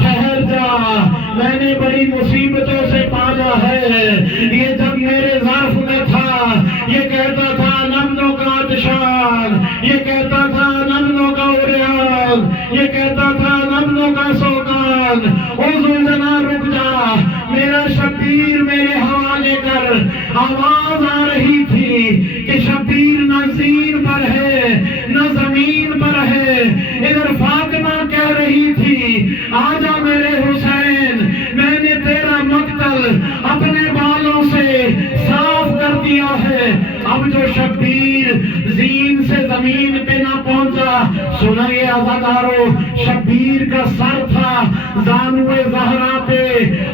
ٹھہر جا، میں نے بڑی مصیبتوں سے پالا ہے۔ یہ جب میرے ظرف میں تھا، یہ کہتا تھا نمنوں کا عطشان، یہ کہتا تھا نمنوں کا عریان، یہ کہتا تھا نمنوں کا سوگان۔ او زلزلہ رک جا، میرا شبیر میرے حوالے کر۔ آواز آ رہی تھی کہ شبیر نہ زین پر ہے نہ زمین پر ہے۔ ادھر فاطمہ کہہ رہی تھی آجا میرے حسین، میں نے تیرا مقتل اپنے بالوں سے صاف کر دیا ہے۔ اب جو شبیر زین سے زمین پہ نہ پہنچا، سنئے عزادارو، شبیر کا سر تھا زانوے زہرا پہ۔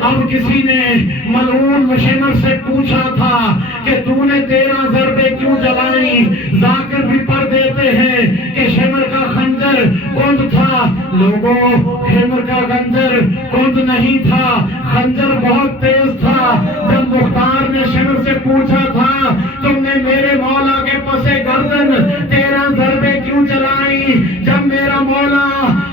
اب کسی نے ملعون مشمر سے پوچھا تھا کہ تو نے 13 ضربیں کیوں جلائی؟ ذاکر بھی پڑھ دیتے ہیں کہ شمر کا خنجر کند تھا۔ لوگوں، شمر کا خنجر کند نہیں تھا، خنجر بہت تیز تھا۔ جب مختار نے شمر سے پوچھا تھا تم نے میرے مولا کے پسے گردن 13 ضربیں کیوں چلائی؟ جب میرا مولا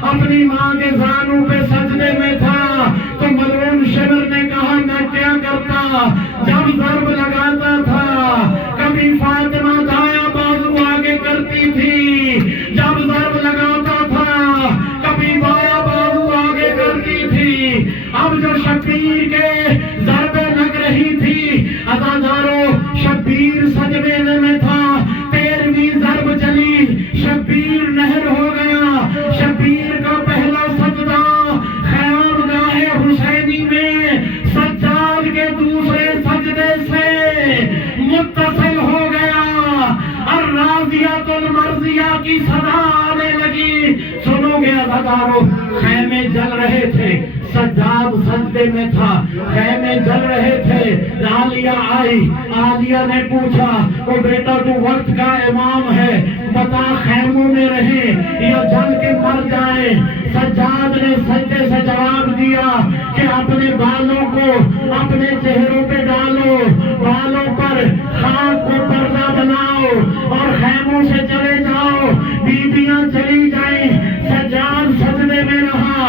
اپنی ماں کے زانوں پہ سجدے میں تھا تو ملعون شمر نے کہا میں کیا کرتا؟ جب ضرب لگاتا تھا کبھی فاطمہ دایاں بازو آگے کرتی تھی، جب ضرب لگاتا تھا کبھی بایاں بازو آگے کرتی تھی۔ اب جو شبیر کے ضربیں لگ رہی تھی، عزادارو، شبیر سجدے میں تھا، 13ویں ضرب چلی، شبیر نہر ہو گیا۔ شبیر کا پہلا سجدہ خیام گاہ حسینی میں سجاد کے دوسرے سجدے سے متصل ہو گیا۔ الراضیۃ المرضیہ کی صدا آنے لگی۔ سنو گے عزادارو، خیمے جل رہے تھے، سجاد سجدے میں تھا، خیمے جل رہے تھے۔ عالیہ آئی، عالیہ نے پوچھا او بیٹا تو وقت کا امام ہے، بتا خیموں میں رہیں یا جل کے مر جائیں؟ سجاد نے سجدے سے جواب دیا کہ اپنے بالوں کو اپنے چہروں پہ ڈالو، بالوں پر خاک کو پردہ بناؤ اور خیموں سے چلے جاؤ، بیویاں چلی جائیں۔ سجاد سجدے میں رہا۔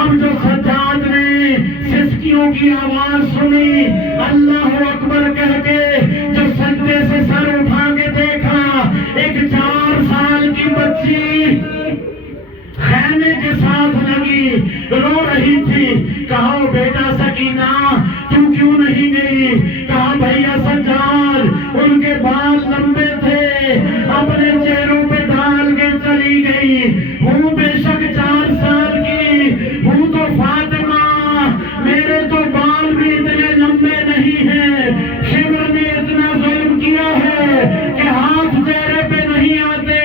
اب جو سجاد نے سسکیوں کی آواز سنی، اللہ اکبر کہہ کے جو سجدے سے سر اٹھا کے دیکھا، ایک 4 سال کی بچی خیمے کے ساتھ لگی رو رہی تھی۔ کہا بیٹا سکینہ تو کیوں نہیں گئی؟ کہا بھیا سجاد ان کے بال لمبے تھے، اپنے چہروں پہ ڈال کے چلی گئی۔ ہوں بے شک 4 سال کی، ہوں تو فاطمہ، میرے تو بال بھی اتنے لمبے نہیں ہیں۔ شمر نے اتنا ظلم کیا ہے کہ ہاتھ چہرے پہ نہیں آتے،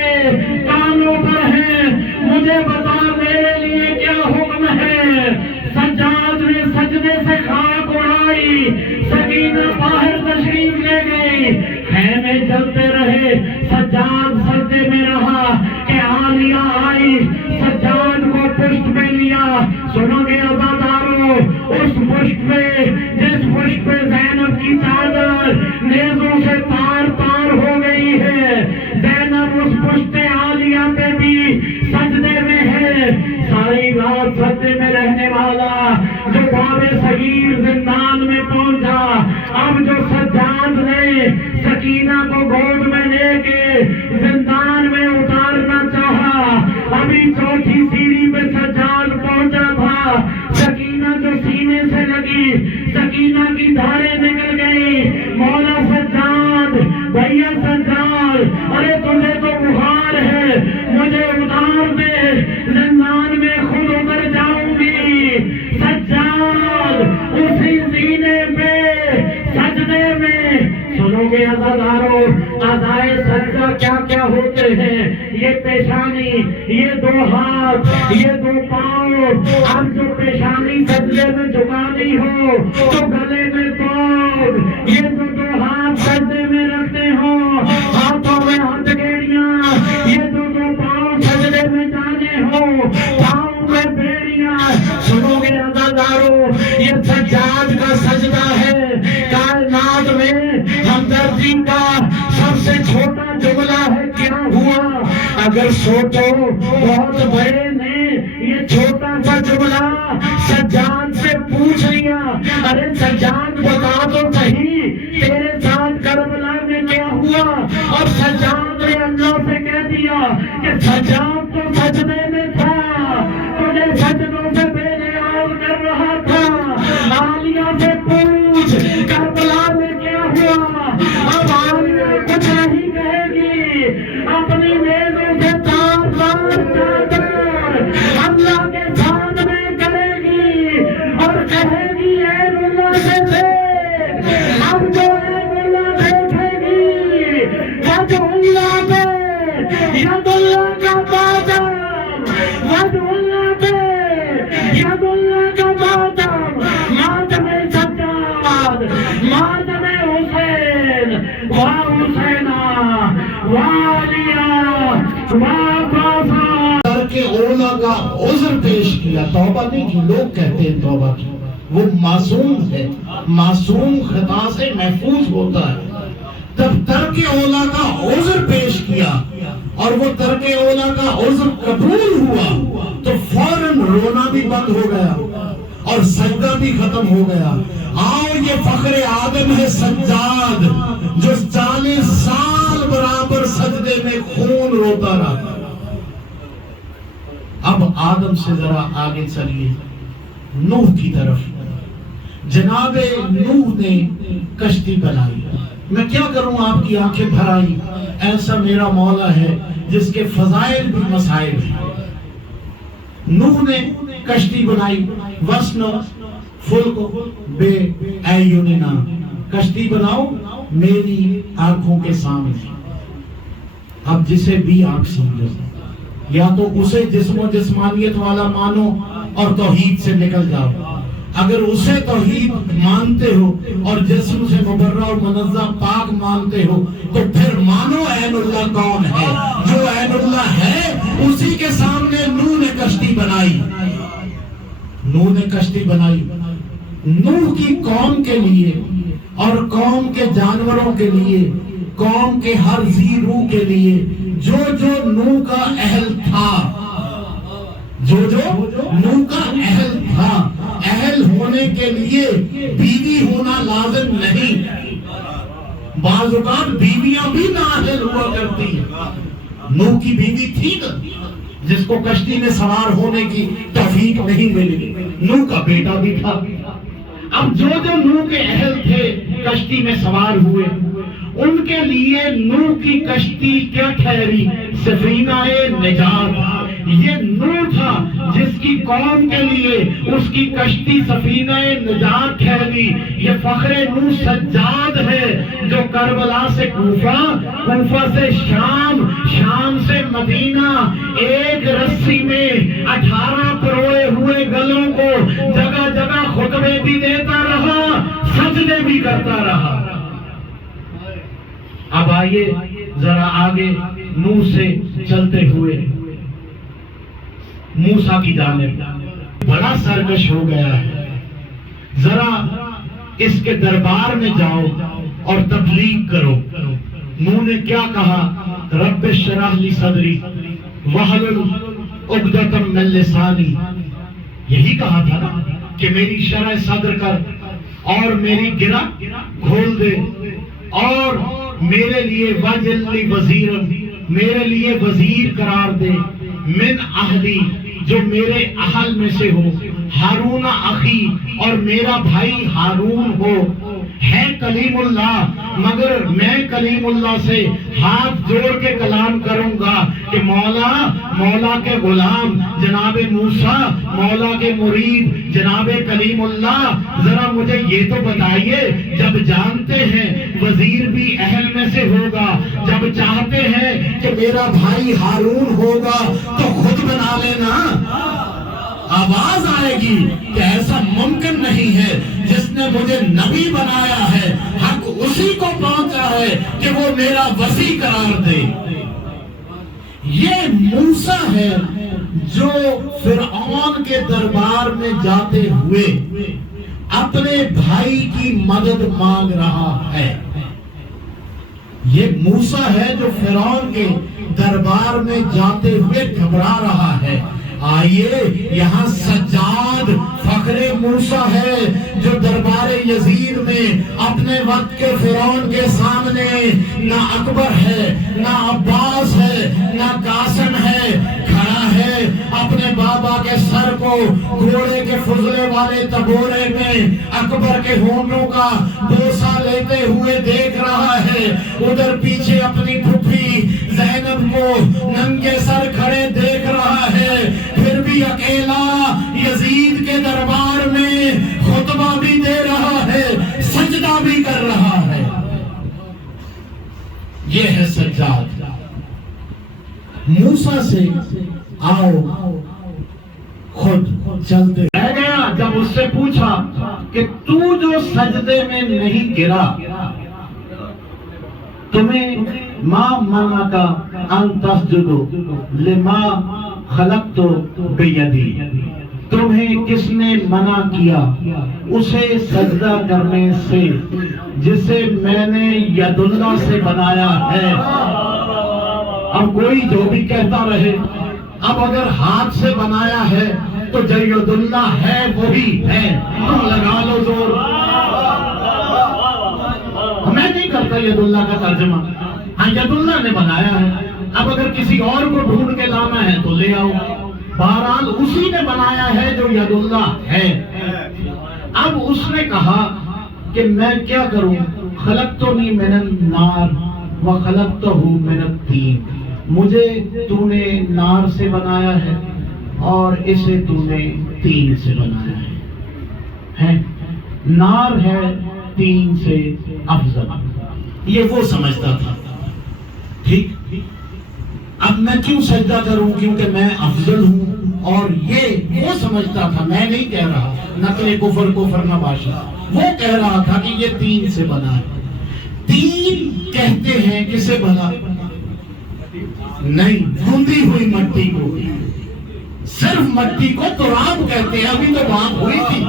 کانوں پر ہیں۔ مجھے بتا میرے لیے کیا حکم ہے؟ سجاد نے سجدے سے خاک اڑائی، سکینہ باہر تشریف لے گئی، خیمے جلتے رہے، سجاد سجدے میں رہا کہ عالیہ آئی، سجاد کو پشت پہ لیا۔ سنو گے عزادارو، اس پشت پہ جس پشت پہ زینب کی چادر نیزوں سے تار تار ہو گئی ہے، زینب اس پشت عالیہ پہ بھی سجدے میں ہے۔ ساری رات سجدے میں رہنے والا جو باب صغیر زندان میں پہنچا، اب جو سجاد نے سکینہ کو گود میں لے کے زندان میں اتارنا چاہا، ابھی 4تھی سیڑھی پہ سجاد پہنچا تھا، سکینہ جو سینے سے لگی، سکینہ کی دھاریں نکل گئی۔ مولا سجاد، بھیا سجاد، ارے تمہیں تو بخار ہے، مجھے اتار دے، زندان میں خود اتر جاؤں گی۔ سجاد اسی سینے پہ سجدے میں۔ سنو گے عزادارو، ادائے سجدہ کیا کیا ہوتے ہیں؟ یہ پیشانی، یہ 2 ہاتھ، یہ 2 پاؤں۔ اب جو پیشانی سجدے میں جھکانی ہو تو گلے میں توگ، یہ جو 2 ہاتھ سجدے میں رکھتے ہو، ہاتھوں میں ہتھیلیاں، یہ جو 2 پاؤں سجدے میں جانے ہو، پاؤں میں بیڑیاں۔ سنو گے عزادارو، یہ سجاد کا سجدہ ہے۔ کائنات میں ہمدردی کا سب سے چھوٹا جملہ ہے کیا ہوا؟ اگر سوچو بہت بڑے نے یہ چھوٹا سا جملہ سجاد تو سجدے میں تھا، تجھے سجدوں سے بے نیاز کر رہا تھا۔ عالیہ سے پوچھ کربلا میں کیا ہوا؟ اب عالیہ کچھ نہیں کہے گی، اپنی نیزوں سے تار تار چادر اللہ کے سامنے کرے گی اور کہے گی اے اللہ سے دیکھ، اب جو اے اللہ دیکھے گی وجہ اللہ پہ ید اللہ کا بادم، وجہ اللہ پہ ید اللہ کا بادم، ماتم سجاد، ماتم حسین، واہ حسینہ، واہ علیہ، واہ بازا۔ ترک اولا کا عذر پیش کیا، توبہ نہیں کی۔ لوگ کہتے ہیں توبہ کی، وہ معصوم ہے، معصوم خطا سے محفوظ ہوتا ہے۔ جب ترک اولا کا عذر پیش کیا اور وہ ترک اولا کا عذر قبول ہوا تو فوراً رونا بھی بند ہو گیا اور سجدہ بھی ختم ہو گیا۔ آؤ یہ فخر آدم ہے سجاد جو 40 سال برابر سجدے میں خون روتا رہا۔ اب آدم سے ذرا آگے چلیے نوح کی طرف۔ جناب نوح نے کشتی بنائی۔ میں کیا کروں، آپ کی آنکھیں بھر آئی، ایسا میرا مولا ہے جس کے فضائل بھی مسائل ہیں۔ نوح نے کشتی بنائی، وسن فلک بے اعیننا، کشتی بناؤ میری آنکھوں کے سامنے۔ اب جسے بھی آنکھ سمجھو، یا تو اسے جسم و جسمانیت والا مانو اور توحید سے نکل جاؤ۔ اگر اسے توحید مانتے ہو اور جسم سے مبرہ و منزہ پاک مانتے ہو تو پھر مانو عین اللہ کون ہے۔ جو عین اللہ ہے اسی کے سامنے نوح نے کشتی بنائی۔ نوح نے کشتی بنائی نوح کی قوم کے لیے اور قوم کے جانوروں کے لیے، قوم کے ہر ذی روح کے لیے، جو جو نوح کا اہل تھا، جو جو نوح کا اہل تھا۔ اہل ہونے کے لیے بیوی ہونا لازم نہیں، بعض اوقات بیویاں بھی نااہل ہوا کرتی ہیں۔ نوح کی بیوی تھی نا جس کو کشتی میں سوار ہونے کی توفیق نہیں ملی، نوح کا بیٹا بھی تھا۔ اب جو جو نوح کے اہل تھے کشتی میں سوار ہوئے، ان کے لیے نوح کی کشتی کیا ٹھہری؟ سفینہ نجات۔ یہ نوح تھا جس کی قوم کے لیے اس کی کشتی سفینہ نجات ٹھہری۔ یہ فخر نوح سجاد ہے جو کربلا سے کوفہ، کوفہ سے شام، شام سے مدینہ، ایک رسی میں 18 پروئے ہوئے گلوں کو جگہ جگہ خطبے بھی دیتا رہا، سجدے بھی کرتا رہا۔ اب آئیے ذرا آگے نوح سے چلتے ہوئے موسیٰ کی جانب۔ بڑا سرکش ہو گیا ہے، ذرا اس کے دربار میں جاؤ اور تبلیغ کرو۔ نوح نے کیا کہا؟ رب اشرح لی صدری واحلل عقدۃ من لسانی۔ یہی کہا تھا نا کہ میری شرح صدر کر اور میری گرہ کھول دے، اور میرے لیے واجعل لی وزیرا، میرے لیے وزیر قرار دے، من اہلی، جو میرے اہل میں سے ہو، ہارون اخی، اور میرا بھائی ہارون ہو۔ ہے کلیم اللہ، مگر میں کلیم اللہ سے ہاتھ جوڑ کے کلام کروں گا کہ مولا، مولا کے غلام جناب موسیٰ، مولا کے مرید جناب کلیم اللہ، ذرا مجھے یہ تو بتائیے، جب جانتے ہیں وزیر بھی اہل میں سے ہوگا، جب چاہتے ہیں کہ میرا بھائی ہارون ہوگا تو خود بنا لینا۔ آواز آئے گی کہ ایسا ممکن نہیں ہے، جس نے مجھے نبی بنایا ہے حق اسی کو پہنچا ہے کہ وہ میرا وصی قرار دے۔ یہ موسیٰ ہے جو فرعون کے دربار میں جاتے ہوئے اپنے بھائی کی مدد مانگ رہا ہے۔ یہ موسیٰ ہے جو فرعون کے دربار میں جاتے ہوئے گھبرا رہا ہے۔ آئیے یہاں سجاد فخر موسیٰ ہے جو دربار یزید میں اپنے وقت کے فرعون کے سامنے نہ اکبر ہے، نہ عباس ہے، نہ قاسم ہے، کھڑا ہے اپنے بابا کے سر کو گھوڑے کے فضلے والے تبورے میں اکبر کے ہونٹوں کا بوسہ لیتے ہوئے دیکھ رہا ہے، ادھر پیچھے اپنی پھوپھی زینب کو ننگے سر کھڑے دیکھ رہا ہے، پھر بھی اکیلا یزید کے دربار میں خطبہ بھی دے رہا ہے، سجدہ بھی کر رہا ہے۔ یہ ہے سجاد۔ موسیٰ سے آؤ خود چلتے رہ گیا جب اس سے پوچھا کہ تو جو سجدے میں نہیں گرا، تمہیں ما منع کا ان تسجدوا لما خلقت بیدی، تمہیں کس نے منع کیا اسے سجدہ کرنے سے جسے میں نے ید اللہ سے بنایا ہے۔ اب کوئی جو بھی کہتا رہے، اب اگر ہاتھ سے بنایا ہے تو جو ید اللہ ہے وہی ہے، تم لگا لو زور۔ میں نہیں کرتا ید اللہ کا ترجمہ، ہاں ید اللہ نے بنایا ہے، اب اگر کسی اور کو ڈھونڈ کے لانا ہے تو لے آؤ، بہرحال اسی نے بنایا ہے جو ید اللہ ہے۔ اب اس نے کہا کہ میں کیا کروں، خلقتنی من النار وخلقتہ من الطین، مجھے تو نے نار سے بنایا ہے اور اسے تو نے تین سے بنایا ہے، نار ہے تین سے افضل۔ یہ وہ سمجھتا تھا، ٹھیک، اب میں کیوں سجدہ کروں، کیونکہ میں افضل ہوں، اور یہ وہ سمجھتا تھا، میں نہیں کہہ رہا، نقل کفر نباشا، وہ کہہ رہا تھا کہ یہ تین سے بنا ہے۔ تین کہتے ہیں کسے بنا؟ نہیں، گوندی ہوئی مٹی کو، صرف مٹی کو تراب کہتے ہیں، ابھی تو بات ہوئی تھی،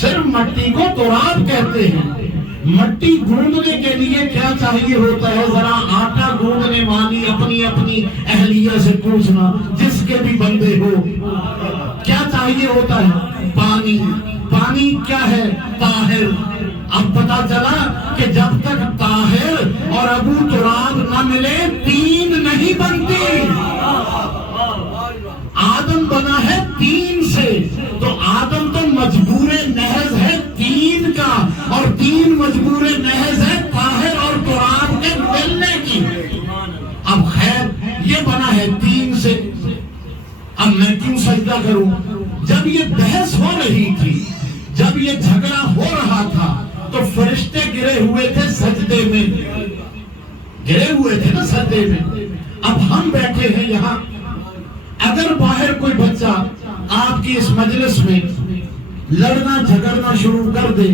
صرف مٹی کو تراب کہتے ہیں۔ مٹی گوندنے کے لیے کیا چاہیے ہوتا ہے، ذرا آٹا گوندنے والی اپنی اہلیہ سے پوچھنا، جس کے بھی بندے ہو، کیا چاہیے ہوتا ہے؟ پانی۔ پانی کیا ہے؟ طاہر۔ اب پتا چلا کہ جب تک طاہر اور ابو تراب نہ ملے تین نہیں بنتی۔ آدم بنا ہے تین سے، تو آدم تو مجبور محض ہے تین کا، اور تین مجبور محض ہے طاہر اور تراب کے ملنے کی۔ اب خیر یہ بنا ہے تین سے، اب میں کیوں سجدہ کروں؟ جب یہ بحث ہو رہی تھی، جب یہ جھگڑا ہو رہا تھا، تو فرشتے گرے ہوئے تھے سجدے میں، گرے ہوئے تھے نا سجدے میں۔ اب ہم بیٹھے ہیں یہاں، اگر باہر کوئی بچہ آپ کی اس مجلس میں لڑنا جھگڑنا شروع کر دے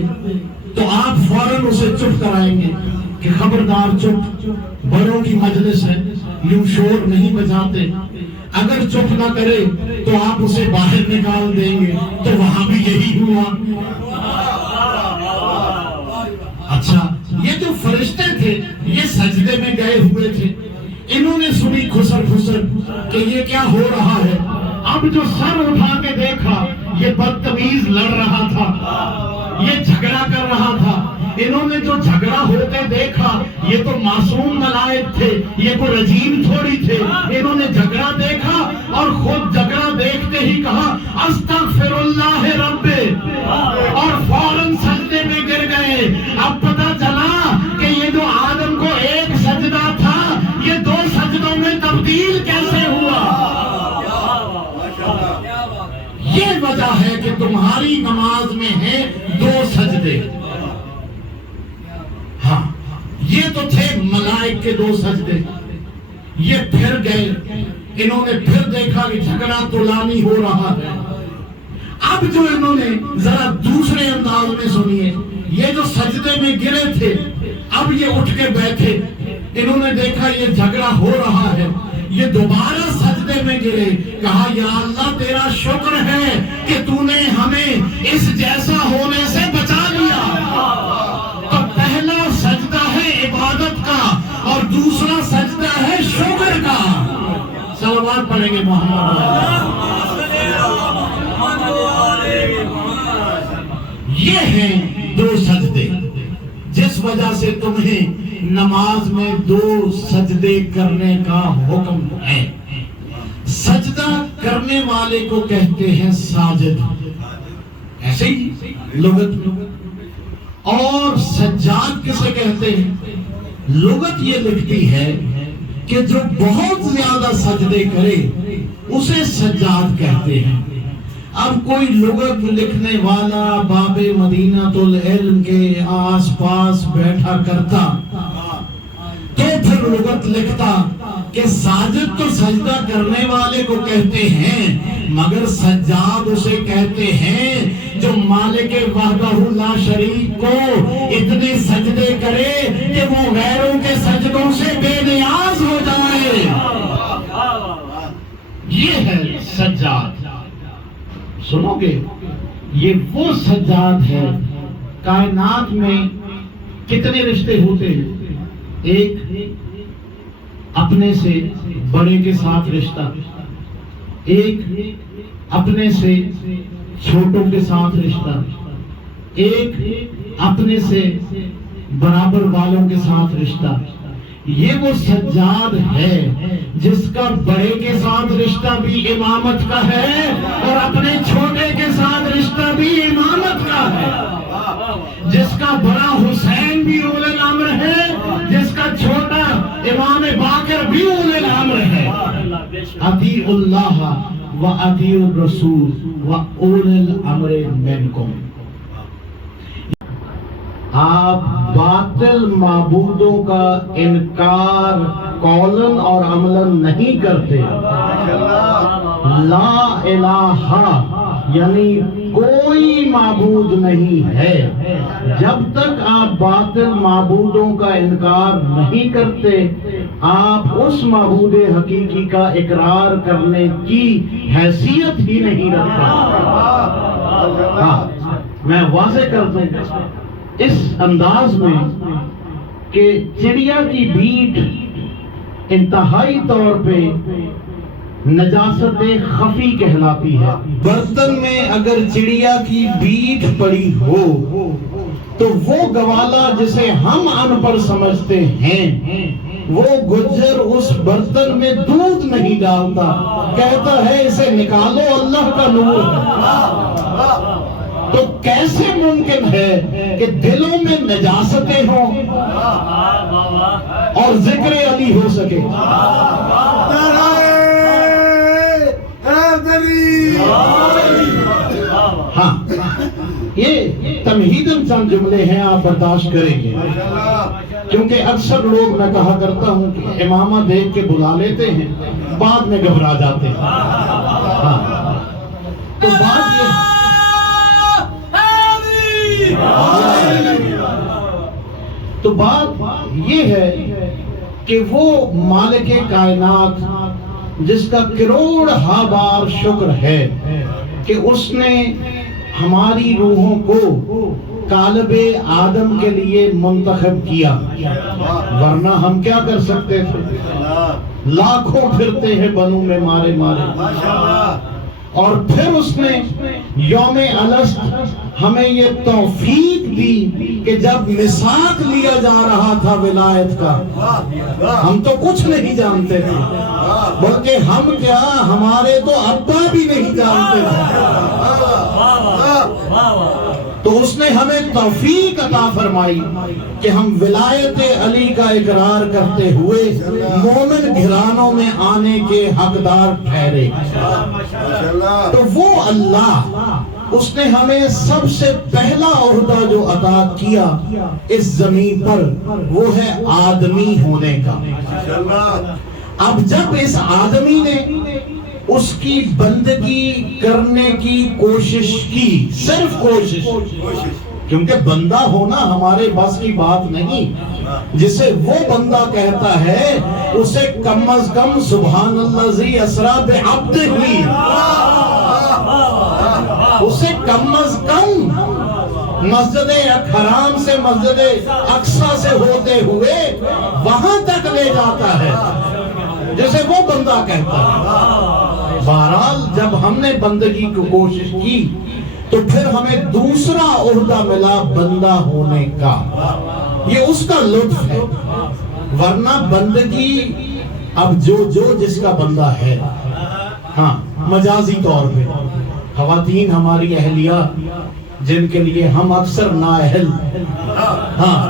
تو آپ فوراً اسے چپ کرائیں گے کہ خبردار چپ، بڑوں کی مجلس ہے، یوں شور نہیں بجاتے۔ اگر چپ نہ کرے تو آپ اسے باہر نکال دیں گے، تو وہاں بھی یہی ہوا۔ اچھا، یہ جو فرشتے تھے یہ سجدے میں گئے ہوئے تھے، انہوں نے سنی خسر خسر کہ یہ کیا ہو رہا ہے۔ اب جو سر اٹھا کے دیکھا، یہ بدتمیز لڑ رہا تھا، یہ جھگڑا کر رہا تھا۔ انہوں نے جو جھگڑا ہوتے دیکھا، یہ تو معصوم ملائک تھے، یہ کوئی رجیم تھوڑی تھے۔ انہوں نے جھگڑا دیکھا اور خود جھگڑا دیکھتے ہی کہا استغفر اللہ ربے، اور فوراً سجدے میں گر گئے۔ اب پتہ چلا کہ یہ جو آدم کو ایک سجدہ تھا، یہ دو سجدوں میں تبدیل کیسے ہوا۔ یہ وجہ ہے کہ تمہاری نماز میں ہے دو سجدے۔ ہاں، یہ تو تھے ملائک کے دو سجدے، یہ پھر گئے، انہوں نے پھر دیکھا کہ جھگڑا طولانی ہو رہا ہے۔ اب جو انہوں نے ذرا دوسرے انداز میں سنیے، یہ جو سجدے میں گرے تھے، اب یہ اٹھ کے بیٹھے، انہوں نے دیکھا یہ جھگڑا ہو رہا ہے، یہ دوبارہ سجدے میں گرے، کہا یا اللہ تیرا شکر ہے کہ تو نے ہمیں اس جیسا ہونے سے بچا لیا۔ تو پہلا سجدہ ہے عبادت کا اور دوسرا سجدہ ہے شکر کا۔ صلوات پڑھیں گے محمد۔ یہ ہیں دو سجدے، جس وجہ سے تمہیں نماز میں دو سجدے کرنے کا حکم ہے۔ سجدہ کرنے والے کو کہتے ہیں ساجد، ایسے ہی لغت۔ اور سجاد کسے کہتے ہیں؟ لغت یہ لکھتی ہے کہ جو بہت زیادہ سجدے کرے اسے سجاد کہتے ہیں۔ اب کوئی لغت لکھنے والا باب مدینہ العلم کے آس پاس بیٹھا کرتا تو پھر لغت لکھتا کہ ساجد تو سجدہ کرنے والے کو کہتے ہیں، مگر سجاد اسے کہتے ہیں جو مالک وحدہ لا شریک کو اتنے سجدے کرے کہ وہ غیروں کے سجدوں سے بے نیاز ہو جائے۔ یہ ہے سجاد۔ سنو گے، یہ وہ سجاد ہے۔ کائنات میں کتنے رشتے ہوتے ہیں؟ ایک اپنے سے بڑے کے ساتھ رشتہ، ایک اپنے سے چھوٹوں کے ساتھ رشتہ، ایک اپنے سے برابر والوں کے ساتھ رشتہ۔ یہ وہ سجاد ہے جس کا بڑے کے ساتھ رشتہ بھی امامت کا ہے اور اپنے چھوٹے کے ساتھ رشتہ بھی امامت کا ہے، جس کا بڑا حسین بھی اولے الامر ہے، جس کا چھوٹا امام باقر بھی اولے الامر ہے۔ اطیعوا اللہ و اطیعوا الرسول و اولے الامر منکم۔ آپ باطل معبودوں کا انکار قولاً اور عملاً نہیں کرتے۔ لا الہ یعنی کوئی معبود نہیں ہے۔ جب تک آپ باطل معبودوں کا انکار نہیں کرتے، آپ اس معبود حقیقی کا اقرار کرنے کی حیثیت ہی نہیں رکھتے۔ ہاں، میں واضح کر دوں اس انداز میں کہ چڑیا کی بیٹ انتہائی طور پہ نجاست خفی کہلاتی ہے۔ برتن میں اگر چڑیا کی بیٹ پڑی ہو تو وہ گوالا جسے ہم ان پڑھ سمجھتے ہیں، وہ گجر اس برتن میں دودھ نہیں ڈالتا، کہتا ہے اسے نکالو، اللہ کا نور ہے۔ تو کیسے ممکن ہے کہ دلوں میں نجاستیں ہوں اور ذکر علی ہو سکے؟ ہاں، یہ تمہیداً چند جملے ہیں، آپ برداشت کریں گے، کیونکہ اکثر لوگ، میں کہا کرتا ہوں کہ امامہ دیکھ کے بلا لیتے ہیں، بعد میں گھبرا جاتے ہیں۔ ہاں، تو بات یہ تو بات یہ ہے کہ وہ مالک کائنات جس کا کروڑ ہا بار شکر ہے کہ اس نے ہماری روحوں کو قالب آدم کے لیے منتخب کیا، ورنہ ہم کیا کر سکتے تھے؟ لاکھوں پھرتے ہیں بنوں میں مارے مارے۔ اور پھر اس نے یوم الست ہمیں یہ توفیق دی کہ جب میثاق لیا جا رہا تھا ولایت کا، ہم تو کچھ نہیں جانتے تھے، بلکہ ہم کیا، ہمارے تو ابا بھی نہیں جانتے تھے۔ تو اس نے ہمیں توفیق عطا فرمائی کہ ہم ولایت علی کا اقرار کرتے ہوئے مومن گھرانوں میں آنے کے حقدار ٹھہرے۔ تو وہ اللہ، اس نے ہمیں سب سے پہلا عہدہ جو عطا کیا اس زمین پر، وہ ہے آدمی ہونے کا۔ اب جب اس آدمی نے اس کی بندگی کرنے کی کوشش کی، صرف کوشش، کیونکہ بندہ ہونا ہمارے بس کی بات نہیں، جسے وہ بندہ کہتا ہے اسے کم از کم سبحان اللہ ذی اسرا بعبدہ، اسے کم از کم مسجد حرام سے مسجد اقصی سے ہوتے ہوئے وہاں تک لے جاتا ہے جسے وہ بندہ کہتا ہے۔ بہرحال جب ہم نے بندگی کو کوشش کی تو پھر ہمیں دوسرا عہدہ ملا بندہ ہونے کا، یہ اس کا لطف ہے۔ ورنہ بندگی اب جو جس کا بندہ ہے، ہاں مجازی طور پہ خواتین ہماری اہلیہ جن کے لیے ہم اکثر نااہل، ہاں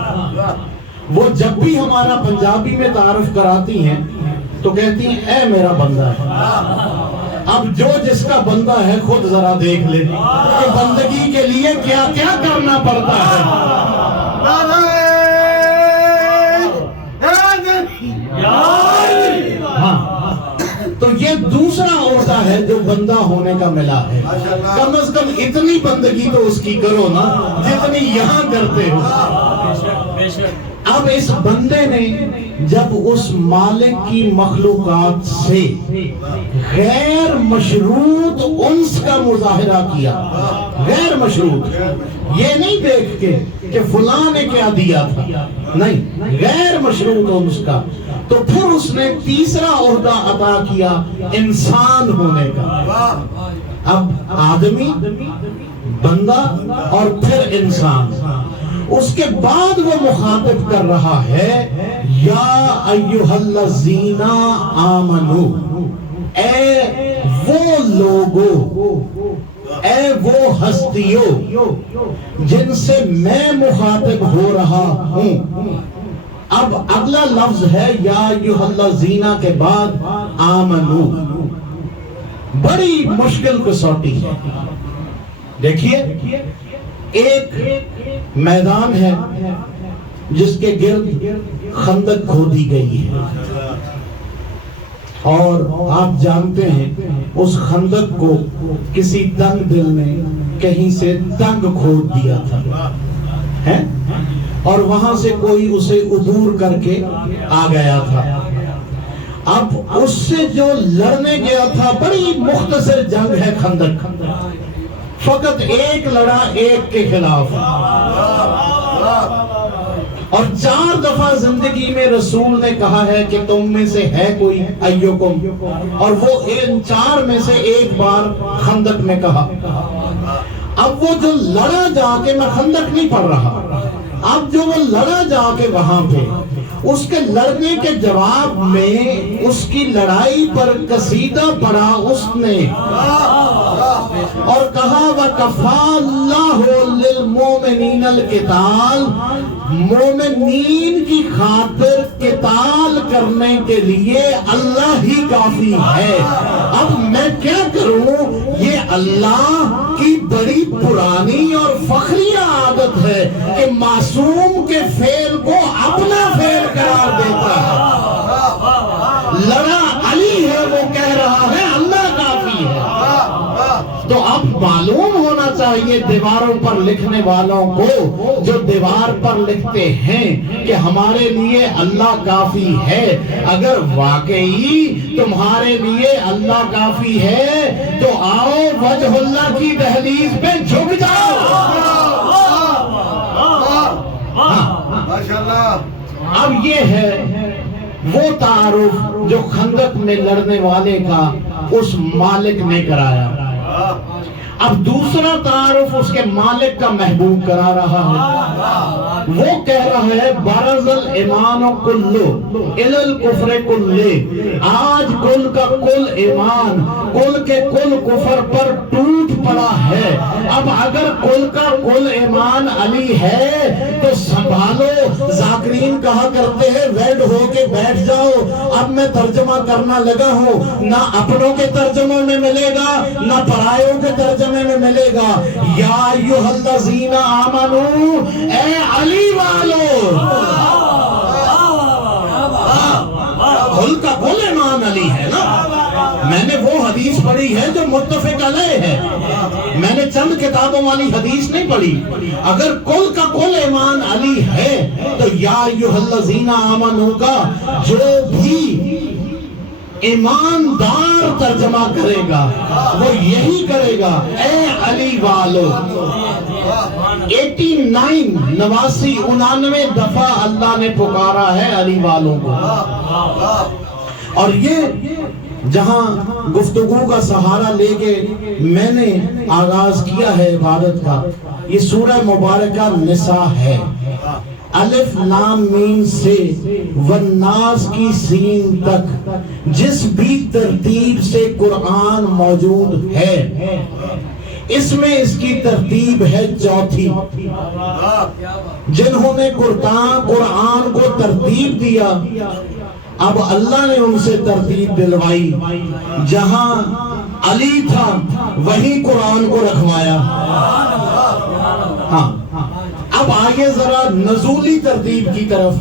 وہ جب بھی ہمارا پنجابی میں تعارف کراتی ہیں تو کہتی ہیں اے میرا بندہ ہے۔ اب جو جس کا بندہ ہے خود ذرا دیکھ لے کہ بندگی کے لیے کیا کیا کرنا پڑتا ہے۔ تو یہ دوسرا عہدہ ہے جو بندہ ہونے کا ملا ہے۔ کم از کم اتنی بندگی تو اس کی کرو نا جتنی یہاں کرتے ہو۔ اب اس بندے نے جب اس مالک کی مخلوقات سے غیر مشروط انس کا مظاہرہ کیا، غیر مشروط، یہ نہیں دیکھ کے کہ فلاں نے کیا دیا تھا، نہیں، غیر مشروط انس کا، تو پھر اس نے تیسرا عہدہ عطا کیا انسان ہونے کا۔ اب آدمی، بندہ اور پھر انسان، اس کے بعد وہ مخاطب کر رہا ہے یا ایھا الذین آمنو، اے وہ لوگو، اے وہ ہستیوں جن سے میں مخاطب ہو رہا ہوں۔ اب اگلا لفظ ہے یا ایھا الذین کے بعد آمنو، بڑی مشکل کسوٹی ہے۔ دیکھیے ایک میدان ہے جس کے گرد خندق کھودی گئی ہے، اور آپ جانتے ہیں اس خندق کو کسی تنگ دل نے کہیں سے تنگ کھود دیا تھا، اور وہاں سے کوئی اسے عبور کر کے آ گیا تھا۔ اب اس سے جو لڑنے گیا تھا، بڑی مختصر جنگ ہے خندق، فقط ایک لڑا ایک کے خلاف، اور 4 دفعہ زندگی میں رسول نے کہا ہے کہ تم میں سے ہے کوئی ایکم، اور وہ ان 4 میں سے ایک بار خندق میں کہا۔ اب وہ جو لڑا جا کے، میں خندق نہیں پڑھ رہا، اب جو وہ لڑا جا کے وہاں پہ، اس کے لڑنے کے جواب میں اس کی لڑائی پر قصیدہ پڑھا اس نے، اور کہا وَكَفَى اللَّهُ لِلْمُؤْمِنِينَ الْقِتَالَ، مومنین کی خاطر قتال کرنے کے لیے اللہ ہی کافی ہے۔ اب میں کیا کروں؟ یہ اللہ کی بڑی پرانی اور فخریہ عادت ہے کہ معصوم کے فعل کو اپنا فعل قرار دیتا ہے۔ لڑا علی ہے، وہ کہہ رہا ہے اللہ کافی ہے۔ تو اب معلوم ہونا چاہیے دیواروں پر لکھنے والوں کو، جو دیوار پر لکھتے ہیں کہ ہمارے لیے اللہ کافی ہے، اگر واقعی تمہارے لیے اللہ کافی ہے تو آؤ وجہ اللہ کی دہلیز پہ جھک جاؤ۔ اب یہ ہے وہ تعارف جو خندق میں لڑنے والے کا اس مالک نے کرایا۔ اب دوسرا تعارف اس کے مالک کا محبوب کرا رہا ہے، وہ کہہ رہا ہے برز الایمان کلو الی الکفر کلہ، آج کل کا کل ایمان کل کے کل کفر پر ٹوٹ پڑا ہے۔ اب اگر کل کا کل ایمان علی ہے تو سنبھالو، ذاکرین کہا کرتے ہیں ویڈ ہو کے بیٹھ جاؤ۔ اب میں ترجمہ کرنا لگا ہوں، نہ اپنوں کے ترجموں میں ملے گا نہ پرایوں کے ترجمے میں ملے گا۔ یا ایھا الذین آمنو، اے علی والو، کل کا کل ایمان علی ہے نا۔ میں نے وہ حدیث پڑھی ہے جو متفق علیہ ہے، میں نے چند کتابوں والی حدیث نہیں پڑھی۔ اگر کل کا کل ایمان علی ہے تو یا ایھا الذین آمنو کا جو بھی ایماندار ترجمہ کرے گا وہ یہی کرے گا، اے علی والو۔ 89 دفعہ اللہ نے پکارا ہے علی والوں کو، اور یہ جہاں گفتگو کا سہارا لے کے میں نے آغاز کیا ہے عبادت کا، یہ سورہ مبارکہ نساء ہے، الف لام میم سے والناس کی سین تک جس بھی ترتیب سے قرآن موجود ہے اس میں اس کی ترتیب ہے چوتھی۔ جنہوں نے قرآن کو ترتیب دیا اب اللہ نے ان سے ترتیب دلوائی، جہاں علی تھا وہیں قرآن کو رکھوایا۔ ہاں اب آئیے ذرا نزولی ترتیب کی طرف۔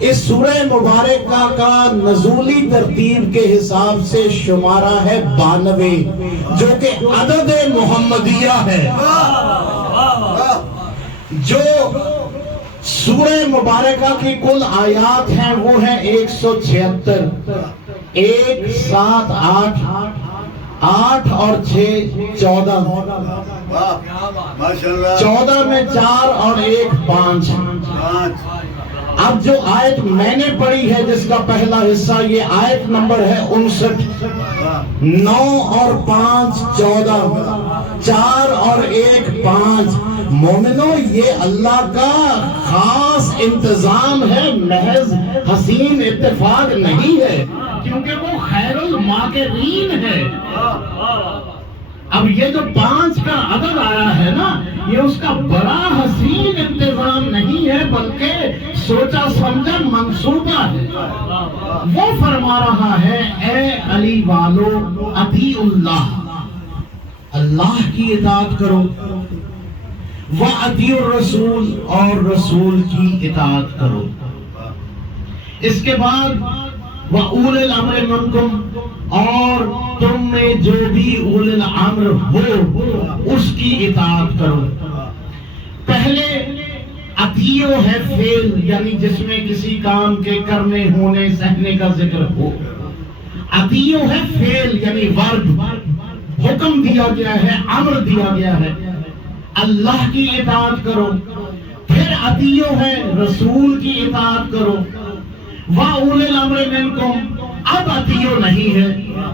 اس سورہ مبارکہ کا نزولی ترتیب کے حساب سے شمارہ ہے 92، جو کہ عدد محمدیہ ہے۔ جو سورہ مبارکہ کی کل آیات ہیں وہ ہیں 176، 1 7 8 8 اور 6 14، 14 میں 4 اور 1 5۔ اب جو آیت میں نے پڑھی ہے جس کا پہلا حصہ، یہ آیت نمبر ہے 59، 9 اور 5 14، 4 اور 1 5۔ مومنو یہ اللہ کا خاص انتظام ہے، محض حسین اتفاق نہیں ہے، کیونکہ وہ خیر الماکرین ہے۔ اب یہ جو 5 کا عدد آیا ہے نا، یہ اس کا بڑا حسین انتظام نہیں ہے بلکہ سوچا سمجھا منصوبہ ہے۔ وہ فرما رہا ہے اے علی والو اطیعوا اللہ، اللہ کی اطاعت کرو، وَأَطِیعُوا الرَّسُولَ اور رسول کی اطاعت کرو۔ اس کے بعد وَأُولِي الْأَمْرِ مِنْکُمْ اور تم میں جو بھی اولی الامر ہو اس کی اطاعت کرو۔ پہلے اطیعو ہے فعل، یعنی جس میں کسی کام کے کرنے ہونے سہنے کا ذکر ہو۔ اطیعو ہے فعل یعنی ورب، حکم دیا گیا ہے، امر دیا گیا ہے، اللہ کی اطاعت کرو۔ پھر اطیعو ہے رسول کی اطاعت کرو۔ وَأُولِي الْأَمْرِ مِنْکُمْ اب اطیعو نہیں ہے۔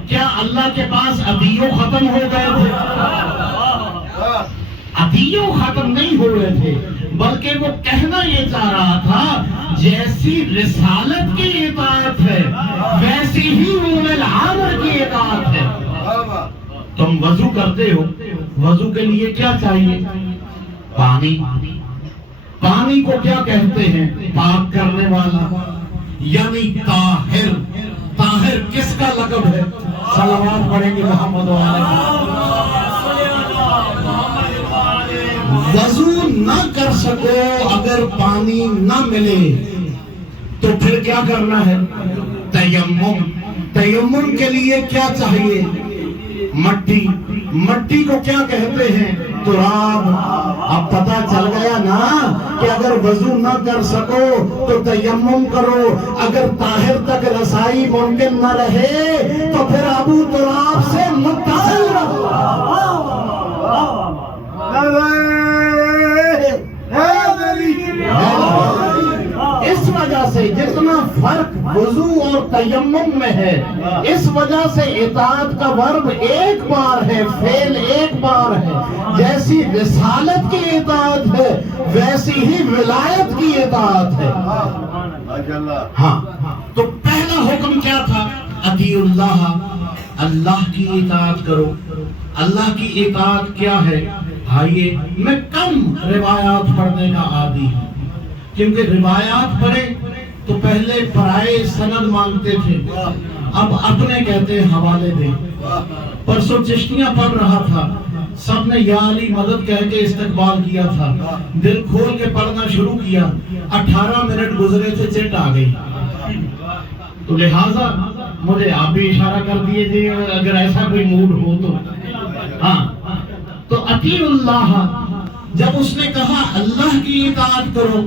کیا اللہ کے پاس اطیعو ختم ہو گئے تھے؟ اطیعو ختم نہیں ہو رہے تھے، بلکہ وہ کہنا یہ چاہ رہا تھا جیسی رسالت کی اطاعت ہے ویسی ہی اولی الامر کی اطاعت ہے۔ تم وضو کرتے ہو، وضو کے لیے کیا چاہیے؟ پانی۔ پانی کو کیا کہتے ہیں؟ پاک کرنے والا، یعنی طاہر۔ طاہر کس کا لقب ہے؟ صلوات پڑھیں گے محمد وعلیہ۔ وضو نہ کر سکو اگر پانی نہ ملے تو پھر کیا کرنا ہے؟ تیمم۔ تیمم کے لیے کیا چاہیے؟ مٹی۔ مٹی کو کیا کہتے ہیں؟ تراب۔ اب پتہ چل گیا نا کہ اگر وضو نہ کر سکو تو تیمم کرو، اگر طاہر تک رسائی ممکن نہ رہے تو پھر ابو تراب سے متصل رہو۔ اس وجہ سے جتنا فرق وضو اور تیمم میں ہے، اس وجہ سے اطاعت کا ورب ایک بار ہے، فعل ایک بار ہے۔ جیسی رسالت کی اطاعت ہے ویسی ہی ولایت کی اطاعت ہے۔ ہاں تو پہلا حکم کیا تھا؟ اطیعوا اللہ، اللہ کی اطاعت کرو۔ اللہ کی اطاعت کیا ہے؟ بھائیے میں کم روایات پڑھنے کا عادی ہوں، کیونکہ روایات پڑھے تو پہلے پرائے سند مانگتے تھے، اب اپنے کہتے ہیں حوالے دیں۔ پرسوں چشتیاں پڑھ رہا تھا، سب نے یا علی مدد کہہ کے استقبال کیا تھا، دل کھول کے پڑھنا شروع کیا، 18 منٹ گزرے تھے چٹ آ گئی۔ تو لہٰذا مجھے آپ بھی اشارہ کر دیے تھے اگر ایسا کوئی موڈ ہو تو۔ ہاں تو اطیعوا اللہ، جب اس نے کہا اللہ کی اطاعت کرو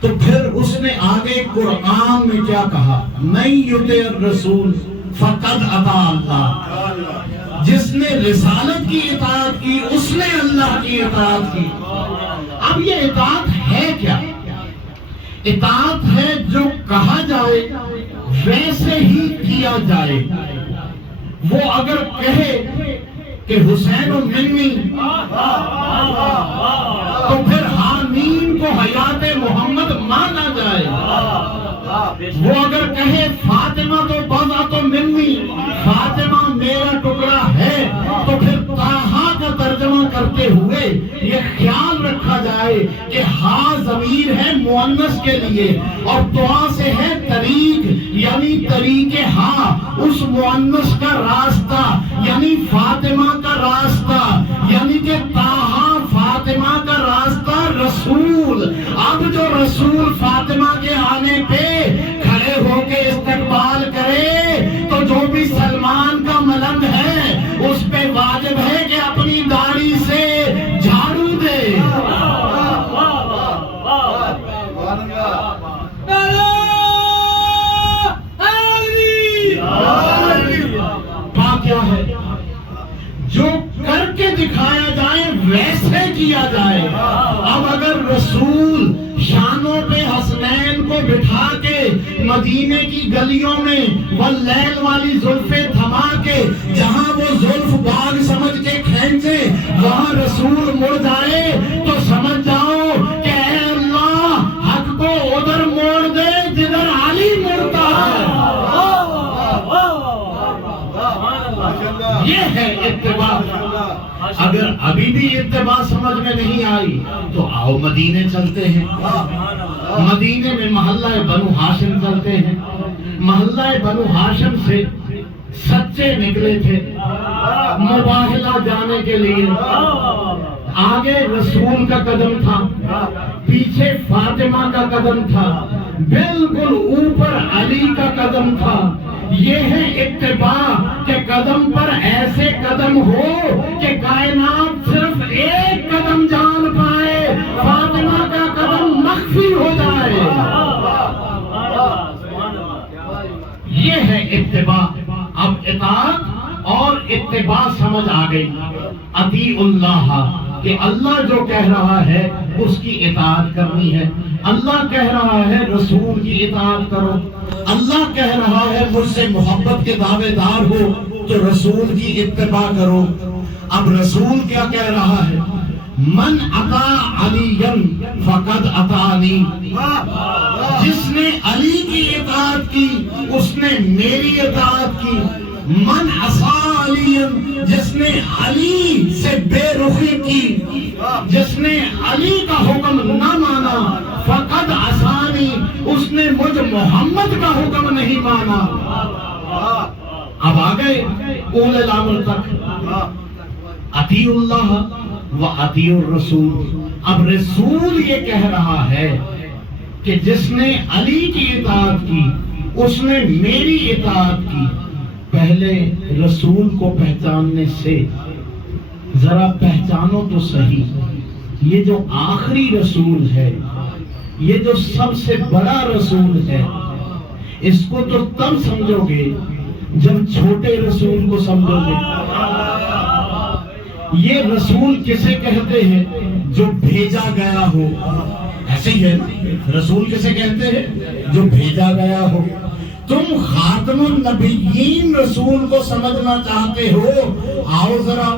تو پھر اس نے آگے قرآن میں کیا کہا؟ من یطع الرسول فقد اطاع اللہ۔ جس نے رسالت کی اطاعت کی اس نے اللہ کی اطاعت کی۔ اب یہ اطاعت ہے کیا؟ اطاعت ہے جو کہا جائے ویسے ہی کیا جائے. وہ اگر کہے کہ حسین منی تو پھر حامین کو حیات محمد مانا جائے. وہ اگر کہے فاطمہ تو بضعۃ منی، فاطمہ میرا ٹکڑا ہے، تو پھر طٰہٰ کا ترجمہ کرتے ہوئے یہ خیال رکھا جائے کہ ہاں ضمیر ہے مؤنث کے لیے اور دعا سے ہے طریق، یعنی طریق ہاں، اس مؤنث کا راستہ یعنی فاطمہ کا راستہ، یعنی کہ طٰہٰ فاطمہ کا راستہ رسول. اب جو رسول فاطمہ کے آنے پہ کھڑے ہو کے استقبال کرے تو جو بھی سلمان کا ملنگ ہے اس پہ واجب ہے کہ اپنی داڑھی سے جھاڑو دے. کیا ہے جو کر کے دکھایا جائے ویسے کیا جائے. اب اگر رسول شانوں پہ حسنین کو بٹھا کے مدینے کی گلیوں میں واللیل والی زلفیں تھما کے جہاں وہ زلف باغ سمجھ کے کھینچے وہاں رسول مڑ جائے تو سمجھ جاؤ کہ اے اللہ حق کو ادھر موڑ دے جدھر علی مڑتا ہے. یہ ہے اتباع. اگر ابھی بھی اتباع سمجھ میں نہیں آئی تو آؤ مدینے چلتے ہیں. مدینے میں محلہ بنو ہاشم چلتے ہیں. محلہ بنو ہاشم سے سچے نکلے تھے مباہلہ جانے کے لیے. آگے رسول کا قدم تھا، پیچھے فاطمہ کا قدم تھا، بالکل اوپر علی کا قدم تھا. یہ ہے اتباع کہ قدم پر ایسے قدم ہو کہ کائنات صرف ایک قدم جان پائے، فاطمہ کا قدم مخفی ہو جائے. یہ ہے اتباع. اب اطاعت اور اتباع سمجھ آ گئی. اطیع اللہ کہ اللہ جو کہہ رہا ہے اس کی اطاعت کرنی ہے. اللہ کہہ رہا ہے رسول کی اطاعت کرو. اللہ کہہ رہا ہے مجھ سے محبت کے دعوے دار ہو تو رسول کی اتباع کرو. اب رسول کیا کہہ رہا ہے؟ من اطاع علی فقد اطاعنی. جس نے علی کی اطاعت کی اس نے میری اطاعت کی. من عصا علی، جس نے علی سے بے رخی کی، جس نے علی کا حکم نہ مانا، فقد عصانی، اس نے مجھ محمد کا حکم نہیں مانا. اب آ گئے اولے الامر تک. اطیع اللہ و اطیع الرسول. اب رسول یہ کہہ رہا ہے کہ جس نے علی کی اطاعت کی اس نے میری اطاعت کی. پہلے رسول کو پہچاننے سے ذرا پہچانو تو صحیح. یہ جو آخری رسول ہے، یہ جو سب سے بڑا رسول ہے، اس کو تو تب سمجھو گے جب چھوٹے رسول کو سمجھو گے. یہ رسول کسے کہتے ہیں؟ جو بھیجا گیا ہو. ایسے ہی ہے رسول کسے کہتے ہیں؟ جو بھیجا گیا ہو. تم خاتم النبیین رسول کو سمجھنا چاہتے ہو، آؤ ذرا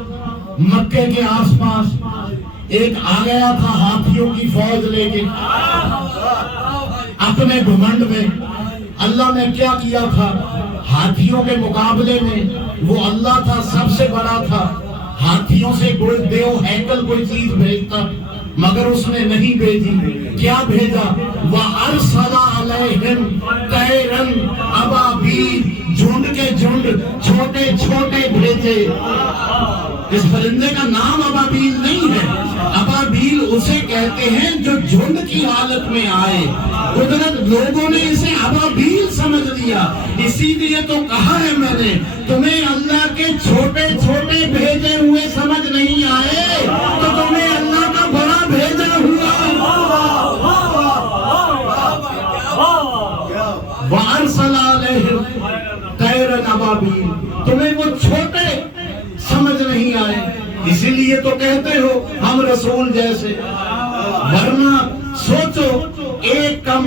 مکے کے آس پاس. ایک آ گیا تھا ہاتھیوں کی فوج لے کے اپنے گھمنڈ میں. اللہ نے کیا کیا تھا؟ ہاتھیوں کے مقابلے میں وہ اللہ تھا، سب سے بڑا تھا. ہاتھیوں سے کوئی دیو ہیکل کوئی چیز بھیجتا مگر اس نے نہیں بھیجی. کیا بھیجا؟ وَأَرْسَلَ عَلَيْهِمْ طَيْرًا أَبَابِيلَ. جھنڈ کے جھنڈ چھوٹے چھوٹے بھیجے. اس پرندے کا نام ابابیل نہیں ہے. ابابیل اسے کہتے ہیں جو جھنڈ کی حالت میں آئے. قدرت لوگوں نے اسے ابابیل سمجھ لیا. اسی لیے تو کہا ہے میں نے تمہیں اللہ کے چھوٹے چھوٹے بھیجے ہوئے سمجھ نہیں آئے تو تمہیں اللہ کا بڑا بھیجا ہوا. وَأَرْسَلَ عَلَيْهِمْ طَيْرًا أَبَابِيلَ. تمہیں وہ چھوٹے سمجھ نہیں آئے اسی لیے تو کہتے ہو ہم رسول جیسے. ورنہ سوچو 1 کم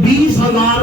20,000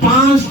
5